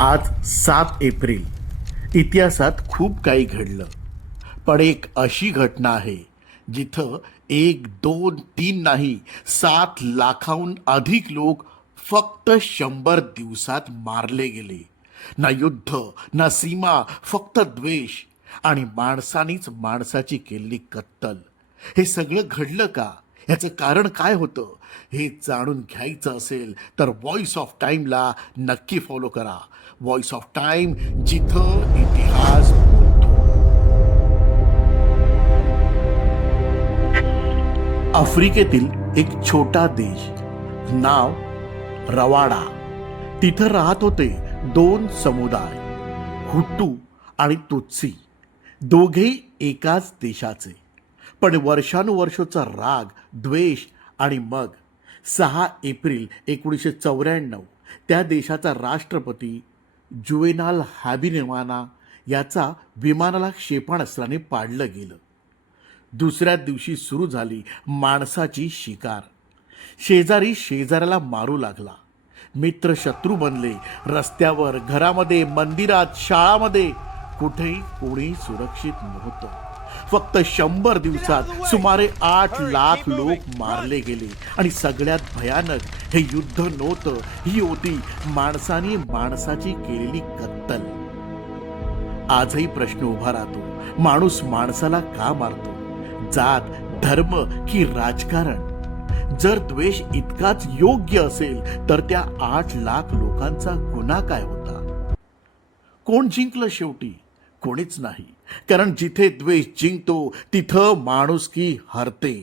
आज 7 एप्रिल. इतिहासात खूप काही घडलं, पण एक अशी घटना आहे जिथं 1, 2, 3 नाही, 7 लाखाहून अधिक लोक फक्त 100 दिवसात मारले गेले. ना युद्ध, ना सीमा, फक्त द्वेष आणि माणसानीच माणसाची केलेली कत्तल. हे सगळं घडलं का? ह्याचं कारण काय होतं? हे जाणून घ्यायचं असेल तर व्हॉइस ऑफ टाईमला नक्की फॉलो करा. व्हॉइस ऑफ टाईम, जिथं इतिहास बोलतो. आफ्रिकेतील एक छोटा देश, नाव रवाडा. तिथं राहत होते 2 समुदाय, हुट्टू आणि तुत्सी, दोघेही एकाच देशाचे. पण वर्षानुवर्षाचा राग, द्वेष आणि मग 6 एप्रिल 1994 त्या देशाचा राष्ट्रपती जुवेनाल हॅबिनेमाना याचा विमानाला क्षेपणास्त्राने पाडलं गेलं. दुसऱ्या दिवशी सुरू झाली माणसाची शिकार. शेजारी शेजाऱ्याला मारू लागला, मित्र शत्रू बनले. रस्त्यावर, घरामध्ये, मंदिरात, शाळामध्ये कुठेही कोणी सुरक्षित नव्हतं. फक्त 100 दिवसात सुमारे 8 लाख लोक मारले गेले. आणि सगळ्यात भयानक, हे युद्ध नव्हतं, ही होती माणसाने माणसाची केलेली कत्तल. आजही प्रश्न उभा राहतो, माणूस माणसाला का मारतो? जात, धर्म की राजकारण? जर द्वेष इतकाच योग्य असेल तर त्या 8 लाख लोकांचा गुन्हा काय होता? कोण जिंकलं शेवटी? कोणीच नाही. कारण जिथे द्वेष जिंकतो तिथं माणुसकी हरते.